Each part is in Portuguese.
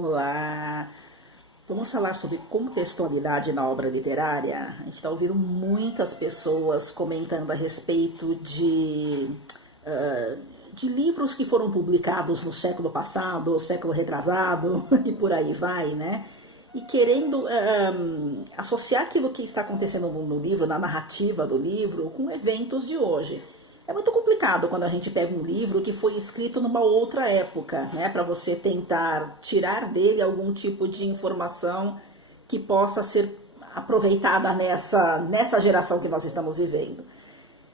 Olá! Vamos falar sobre contextualidade na obra literária? A gente está ouvindo muitas pessoas comentando a respeito de livros que foram publicados no século passado, século retrasado e por aí vai, né? E querendo associar aquilo que está acontecendo no livro, na narrativa do livro, com eventos de hoje. É muito complicado quando a gente pega um livro que foi escrito numa outra época, né, para você tentar tirar dele algum tipo de informação que possa ser aproveitada nessa geração que nós estamos vivendo.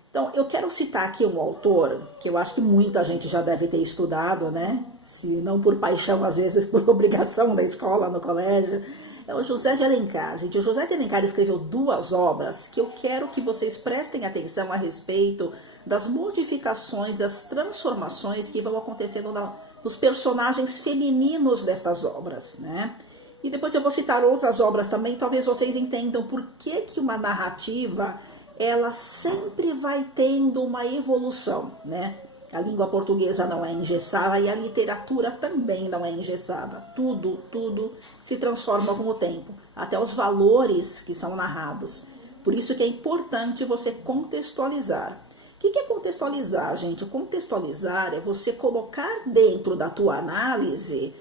Então, eu quero citar aqui um autor que eu acho que muita gente já deve ter estudado, né? Se não por paixão, às vezes por obrigação da escola, no colégio. É o José de Alencar. Gente, o José de Alencar escreveu duas obras que eu quero que vocês prestem atenção a respeito das modificações, das transformações que vão acontecendo nos personagens femininos destas obras, né? E depois eu vou citar outras obras também, talvez vocês entendam por que uma narrativa ela sempre vai tendo uma evolução, né? A língua portuguesa não é engessada e a literatura também não é engessada. Tudo se transforma com o tempo, até os valores que são narrados. Por isso que é importante você contextualizar. O que é contextualizar, gente? Contextualizar é você colocar dentro da tua análise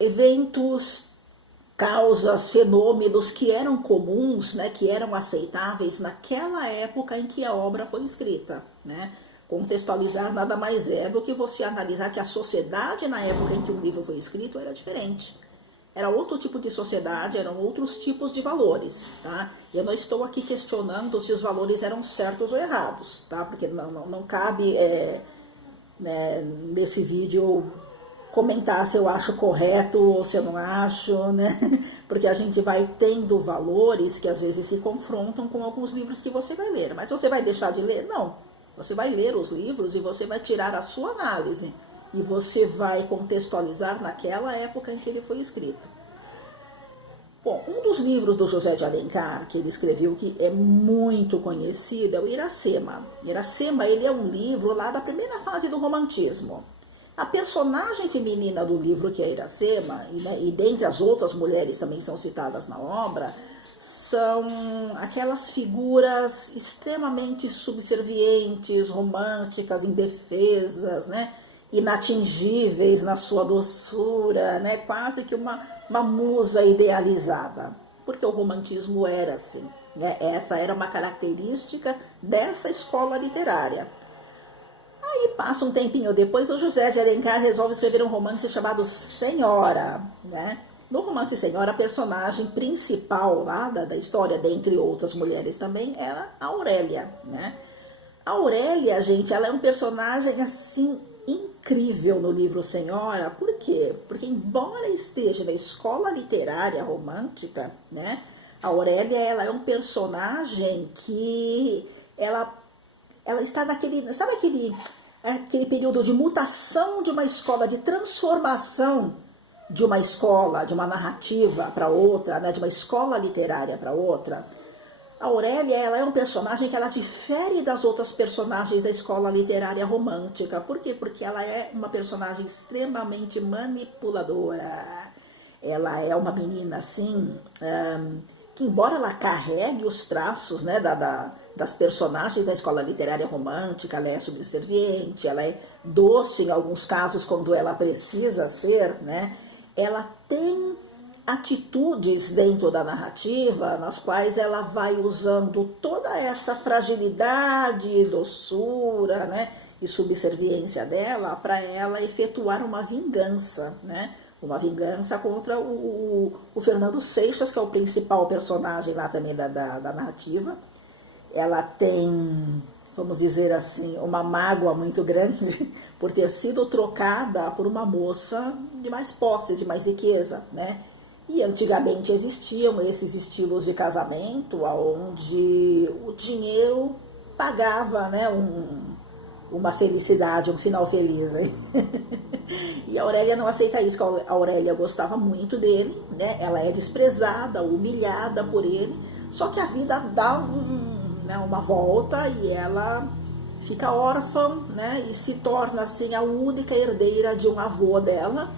eventos, causas, fenômenos que eram comuns, né, que eram aceitáveis naquela época em que a obra foi escrita, né? Contextualizar nada mais é do que você analisar que a sociedade na época em que o livro foi escrito era diferente. Era outro tipo de sociedade, eram outros tipos de valores, tá? Eu não estou aqui questionando se os valores eram certos ou errados, tá? Porque não cabe né, nesse vídeo comentar se eu acho correto ou se eu não acho, né? Porque a gente vai tendo valores que às vezes se confrontam com alguns livros que você vai ler. Mas você vai deixar de ler? Não. Você vai ler os livros e você vai tirar a sua análise. E você vai contextualizar naquela época em que ele foi escrito. Bom, um dos livros do José de Alencar, que ele escreveu, que é muito conhecido, é o Iracema. Iracema, ele é um livro lá da primeira fase do romantismo. A personagem feminina do livro, que é Iracema, e dentre as outras mulheres também são citadas na obra, são aquelas figuras extremamente subservientes, românticas, indefesas, né? Inatingíveis na sua doçura, né? Quase que uma musa idealizada, porque o romantismo era assim, né? Essa era uma característica dessa escola literária. Aí passa um tempinho depois, o José de Alencar resolve escrever um romance chamado Senhora, né? No romance Senhora, a personagem principal lá da história, dentre outras mulheres também, era a Aurélia, né? A Aurélia, gente, ela é um personagem assim incrível no livro Senhora. Por quê? Porque embora esteja na escola literária romântica, né? A Aurélia, ela é um personagem que ela está naquele, sabe aquele período de mutação de uma escola, de transformação de uma escola, de uma narrativa para outra, né, de uma escola literária para outra. A Aurélia, ela é um personagem que ela difere das outras personagens da escola literária romântica. Por quê? Porque ela é uma personagem extremamente manipuladora. Ela é uma menina assim, que embora ela carregue os traços, né, das personagens da escola literária romântica, ela é subserviente, ela é doce em alguns casos quando ela precisa ser, né? Ela tem atitudes dentro da narrativa nas quais ela vai usando toda essa fragilidade, doçura, né, e subserviência dela para ela efetuar uma vingança, né? Uma vingança contra o Fernando Seixas, que é o principal personagem lá também da narrativa. Ela tem, vamos dizer assim, uma mágoa muito grande por ter sido trocada por uma moça de mais posses, de mais riqueza, né? E antigamente existiam esses estilos de casamento onde o dinheiro pagava, né, uma felicidade, um final feliz. E a Aurélia não aceita isso, porque a Aurélia gostava muito dele, né? Ela é desprezada, humilhada por ele, só que a vida dá uma volta e ela fica órfã, né? E se torna assim a única herdeira de um avô dela,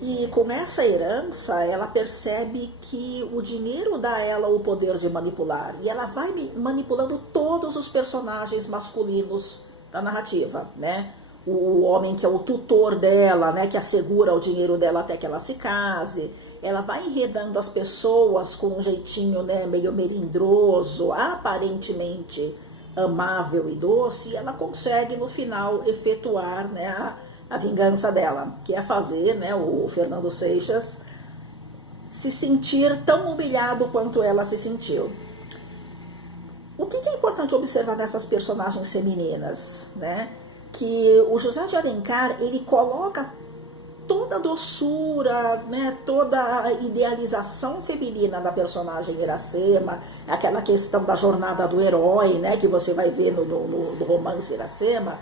E com essa herança, ela percebe que o dinheiro dá a ela o poder de manipular. E ela vai manipulando todos os personagens masculinos da narrativa, né? O homem que é o tutor dela, né? Que assegura o dinheiro dela até que ela se case. Ela vai enredando as pessoas com um jeitinho, né, meio melindroso, aparentemente amável e doce. E ela consegue, no final, efetuar, né, a vingança dela, que é fazer, né, o Fernando Seixas se sentir tão humilhado quanto ela se sentiu. O que é importante observar nessas personagens femininas, né? Que o José de Alencar, ele coloca toda a doçura, né, toda a idealização feminina da personagem Iracema, aquela questão da jornada do herói, né, que você vai ver no romance Iracema,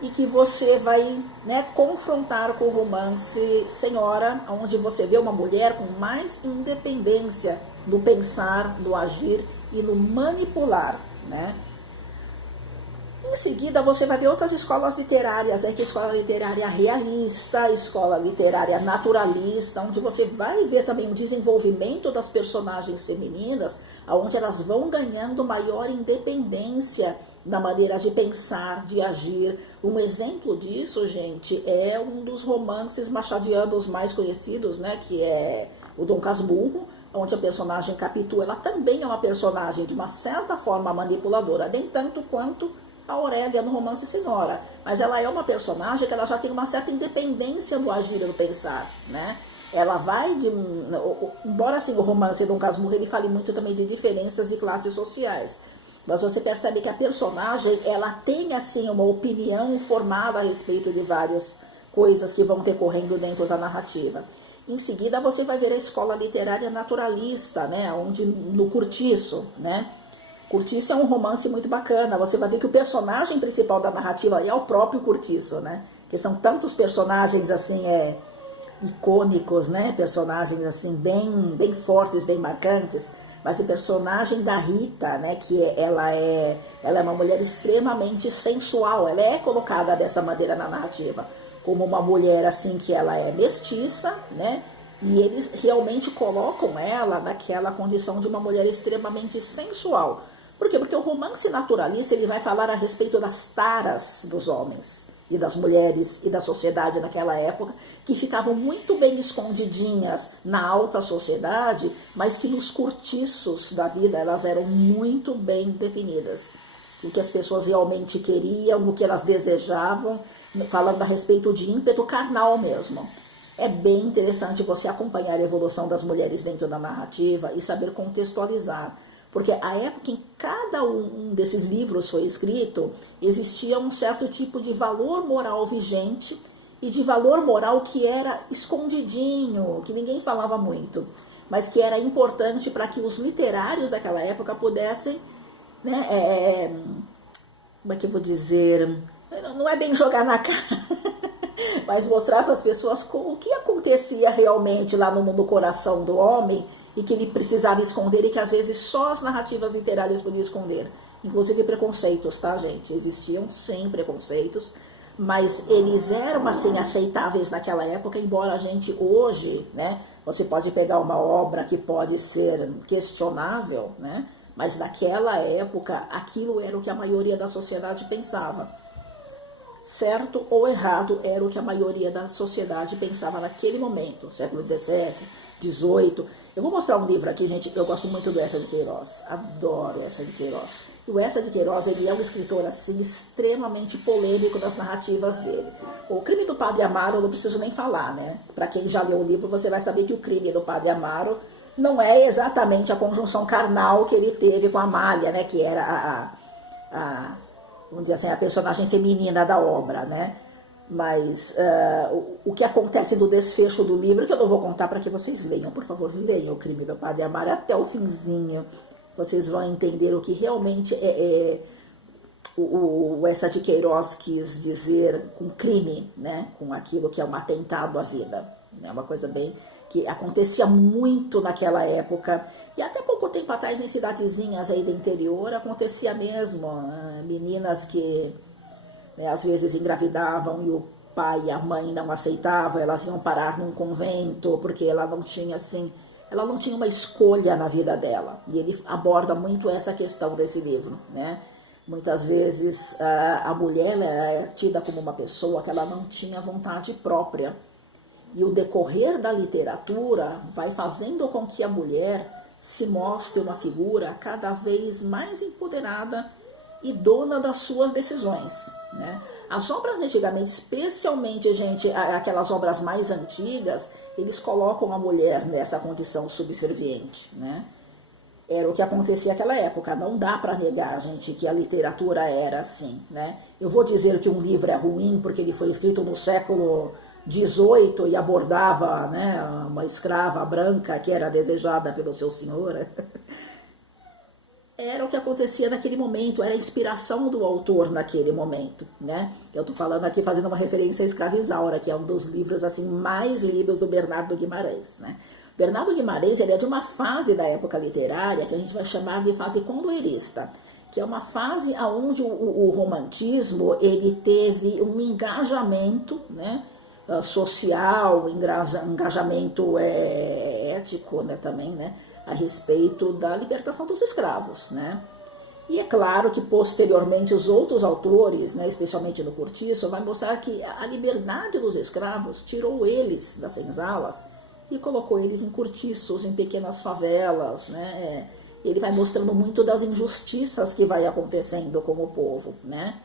e que você vai, né, confrontar com o romance Senhora, onde você vê uma mulher com mais independência no pensar, no agir e no manipular, né? Em seguida, você vai ver outras escolas literárias, que é a escola literária realista, a escola literária naturalista, onde você vai ver também o desenvolvimento das personagens femininas, onde elas vão ganhando maior independência na maneira de pensar, de agir. Um exemplo disso, gente, é um dos romances machadianos mais conhecidos, né, que é o Dom Casmurro, onde a personagem Capitu, ela também é uma personagem de uma certa forma manipuladora, nem tanto quanto a Aurélia no romance Senhora, mas ela é uma personagem que ela já tem uma certa independência no agir e no pensar, né? Ela vai de, embora assim o romance Dom Casmurro ele fale muito também de diferenças de classes sociais, mas você percebe que a personagem ela tem assim uma opinião formada a respeito de várias coisas que vão decorrendo dentro da narrativa. Em seguida você vai ver a escola literária naturalista, né? Onde no Curtiço, né? Curtiço é um romance muito bacana, você vai ver que o personagem principal da narrativa é o próprio Curtiço, né? Que são tantos personagens assim, icônicos, né? Personagens assim bem fortes, bem marcantes, mas o personagem da Rita, né? Que ela é uma mulher extremamente sensual, ela é colocada dessa maneira na narrativa, como uma mulher assim que ela é mestiça, né? E eles realmente colocam ela naquela condição de uma mulher extremamente sensual. Por quê? Porque o romance naturalista ele vai falar a respeito das taras dos homens e das mulheres e da sociedade naquela época, que ficavam muito bem escondidinhas na alta sociedade, mas que nos cortiços da vida elas eram muito bem definidas. O que as pessoas realmente queriam, o que elas desejavam, falando a respeito de ímpeto carnal mesmo. É bem interessante você acompanhar a evolução das mulheres dentro da narrativa e saber contextualizar. Porque a época em que cada um desses livros foi escrito, existia um certo tipo de valor moral vigente e de valor moral que era escondidinho, que ninguém falava muito, mas que era importante para que os literários daquela época pudessem, né, como é que eu vou dizer, não é bem jogar na cara, mas mostrar para as pessoas o que acontecia realmente lá no coração do homem, e que ele precisava esconder e que às vezes só as narrativas literárias podiam esconder. Inclusive preconceitos, tá, gente? Existiam sim preconceitos, mas eles eram assim aceitáveis naquela época, embora a gente hoje, né, você pode pegar uma obra que pode ser questionável, né, mas naquela época aquilo era o que a maioria da sociedade pensava. Certo ou errado era o que a maioria da sociedade pensava naquele momento, século XVII, XVIII. Eu vou mostrar um livro aqui, gente, eu gosto muito do Eça de Queiroz, adoro Eça de Queiroz. E o Eça de Queiroz, ele é um escritor, assim, extremamente polêmico nas narrativas dele. O Crime do Padre Amaro, eu não preciso nem falar, né? Para quem já leu o livro, você vai saber que o crime do Padre Amaro não é exatamente a conjunção carnal que ele teve com a Amália, né? Que era vamos dizer assim, a personagem feminina da obra, né? Mas o que acontece no desfecho do livro, que eu não vou contar para que vocês leiam, por favor, leiam O Crime do Padre Amaro até o finzinho, vocês vão entender o que realmente o Eça de Queiroz quis dizer com crime, né? Com aquilo que é um atentado à vida. É uma coisa bem que acontecia muito naquela época, e até pouco tempo atrás em cidadezinhas aí do interior acontecia mesmo, meninas que às vezes engravidavam e o pai e a mãe não aceitavam, elas iam parar num convento, porque ela não tinha assim, ela não tinha uma escolha na vida dela. E ele aborda muito essa questão desse livro, né? Muitas vezes a mulher é tida como uma pessoa que ela não tinha vontade própria. E o decorrer da literatura vai fazendo com que a mulher se mostre uma figura cada vez mais empoderada e dona das suas decisões, né? As obras antigamente, especialmente, gente, aquelas obras mais antigas, eles colocam a mulher nessa condição subserviente, né? Era o que acontecia naquela época. Não dá para negar, gente, que a literatura era assim, né? Eu vou dizer que um livro é ruim porque ele foi escrito no século XVIII e abordava, né, uma escrava branca que era desejada pelo seu senhor. Era o que acontecia naquele momento, era a inspiração do autor naquele momento, né? Eu estou falando aqui, fazendo uma referência a Escrava Isaura, que é um dos livros assim mais lidos do Bernardo Guimarães, né? Bernardo Guimarães, ele é de uma fase da época literária que a gente vai chamar de fase condoerista, que é uma fase onde o romantismo ele teve um engajamento, né, social, engajamento ético, né, também, né, a respeito da libertação dos escravos, né? E é claro que posteriormente os outros autores, né, especialmente no Cortiço, vai mostrar que a liberdade dos escravos tirou eles das senzalas e colocou eles em cortiços, em pequenas favelas, né? Ele vai mostrando muito das injustiças que vai acontecendo com o povo, né?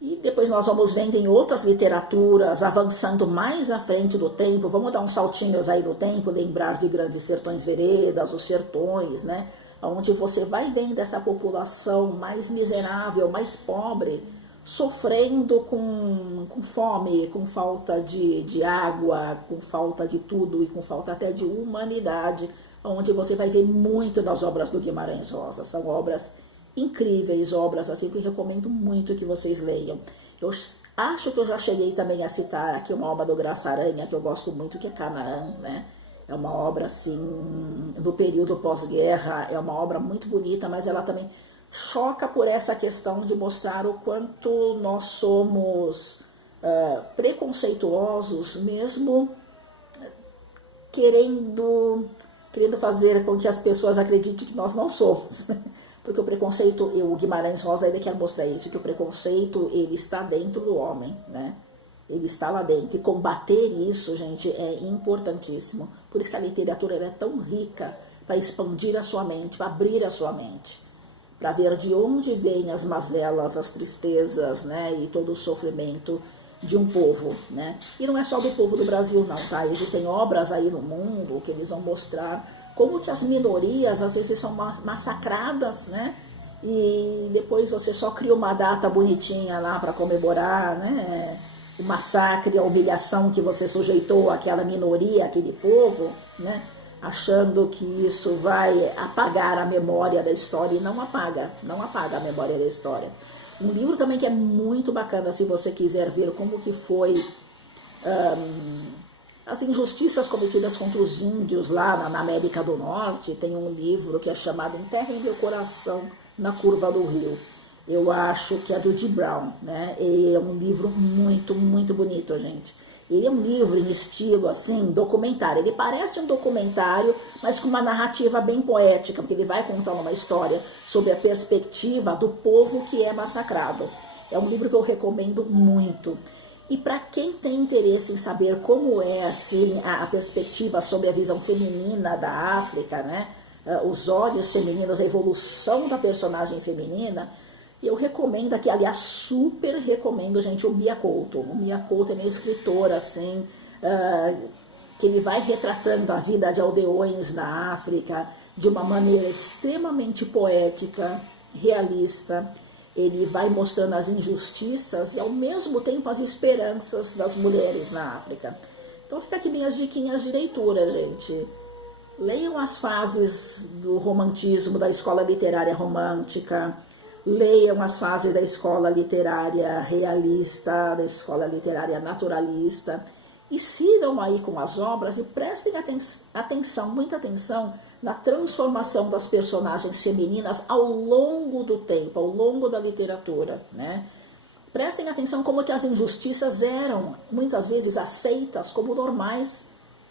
E depois nós vamos vendo em outras literaturas, avançando mais à frente do tempo, vamos dar uns saltinhos aí no tempo, lembrar de Grandes Sertões Veredas, os sertões, né? Onde você vai vendo essa população mais miserável, mais pobre, sofrendo com fome, com falta de água, com falta de tudo e com falta até de humanidade, onde você vai ver muito das obras do Guimarães Rosa. São obras incríveis, obras assim que eu recomendo muito que vocês leiam. Eu acho que eu já cheguei também a citar aqui uma obra do Graça Aranha que eu gosto muito, que é Canaã, né? É uma obra assim do período pós-guerra, é uma obra muito bonita, mas ela também choca por essa questão de mostrar o quanto nós somos preconceituosos, mesmo querendo fazer com que as pessoas acreditem que nós não somos. Porque o preconceito, o Guimarães Rosa, ele quer mostrar isso, que o preconceito, ele está dentro do homem, né? Ele está lá dentro. E combater isso, gente, é importantíssimo. Por isso que a literatura é tão rica, para expandir a sua mente, para abrir a sua mente, para ver de onde vêm as mazelas, as tristezas, né? E todo o sofrimento de um povo, né? E não é só do povo do Brasil, não, tá? Existem obras aí no mundo que eles vão mostrar como que as minorias às vezes são massacradas, né? E depois você só cria uma data bonitinha lá para comemorar, né? O massacre, a humilhação que você sujeitou àquela minoria, aquele povo, né? Achando que isso vai apagar a memória da história, e não apaga a memória da história. Um livro também que é muito bacana, se você quiser ver como que foi as injustiças cometidas contra os índios lá na América do Norte, tem um livro que é chamado Enterra em Meu Coração na Curva do Rio. Eu acho que é do Dee Brown, né? É um livro muito, muito bonito, gente. Ele é um livro em estilo, assim, documentário. Ele parece um documentário, mas com uma narrativa bem poética, porque ele vai contar uma história sobre a perspectiva do povo que é massacrado. É um livro que eu recomendo muito. E para quem tem interesse em saber como é assim, a perspectiva sobre a visão feminina da África, né? Os olhos femininos, a evolução da personagem feminina, eu recomendo aqui, aliás, super recomendo, gente, o Mia Couto. O Mia Couto é minha escritora, assim, que ele vai retratando a vida de aldeões na África de uma maneira extremamente poética, realista. Ele vai mostrando as injustiças e, ao mesmo tempo, as esperanças das mulheres na África. Então, fica aqui minhas diquinhas de leitura, gente. Leiam as fases do romantismo, da escola literária romântica. Leiam as fases da escola literária realista, da escola literária naturalista. E sigam aí com as obras e prestem atenção, muita atenção, na transformação das personagens femininas ao longo do tempo, ao longo da literatura, né? Prestem atenção como que as injustiças eram muitas vezes aceitas como normais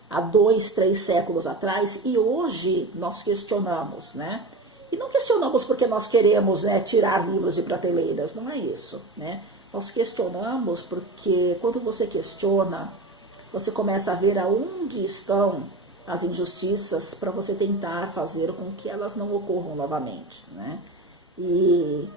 há 2, 3 séculos atrás, e hoje nós questionamos, né? E não questionamos porque nós queremos, né, tirar livros de prateleiras, não é isso, né? Nós questionamos porque quando você questiona, você começa a ver aonde estão as injustiças para você tentar fazer com que elas não ocorram novamente, né? E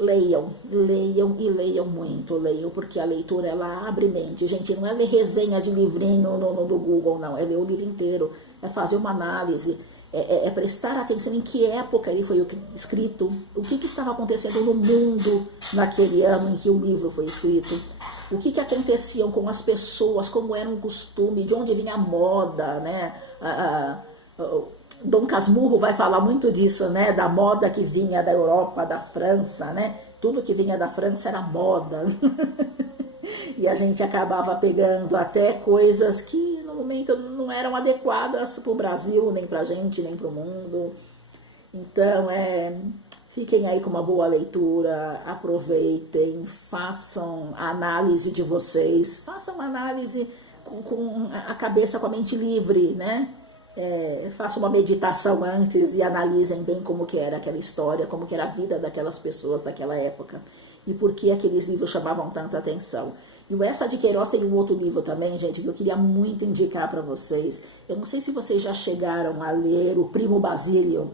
leiam, leiam e leiam muito, leiam, porque a leitura ela abre mente. Gente, não é ler resenha de livrinho no Google, não, é ler o livro inteiro, é fazer uma análise, é prestar atenção em que época ele foi escrito, o que estava acontecendo no mundo naquele ano em que o livro foi escrito, o que aconteciam com as pessoas, como era um costume, de onde vinha a moda, né? Dom Casmurro vai falar muito disso, né? Da moda que vinha da Europa, da França, né? Tudo que vinha da França era moda. E a gente acabava pegando até coisas que no momento não eram adequadas para o Brasil, nem para a gente, nem para o mundo. Então, fiquem aí com uma boa leitura, aproveitem, façam a análise de vocês, façam uma análise com a cabeça, com a mente livre, né? Façam uma meditação antes e analisem bem como que era aquela história, como que era a vida daquelas pessoas daquela época e por que aqueles livros chamavam tanta atenção. E o Eça de Queiroz tem um outro livro também, gente, que eu queria muito indicar para vocês. Eu não sei se vocês já chegaram a ler O Primo Basílio.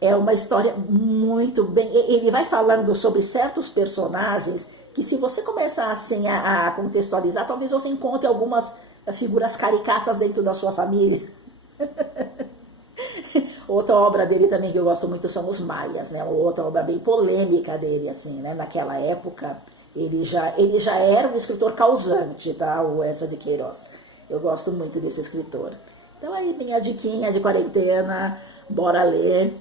É uma história muito bem... Ele vai falando sobre certos personagens que, se você começar assim a contextualizar, talvez você encontre algumas figuras caricatas dentro da sua família. Outra obra dele também que eu gosto muito são Os Maias, né? Outra obra bem polêmica dele, assim, né? Naquela época, ele já era um escritor causante, tá? O Eça de Queiroz. Eu gosto muito desse escritor. Então aí, minha diquinha de quarentena, bora ler,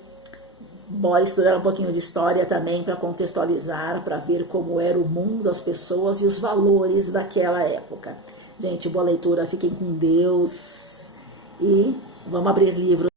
bora estudar um pouquinho de história também para contextualizar, para ver como era o mundo, as pessoas e os valores daquela época. Gente, boa leitura, fiquem com Deus e vamos abrir livros.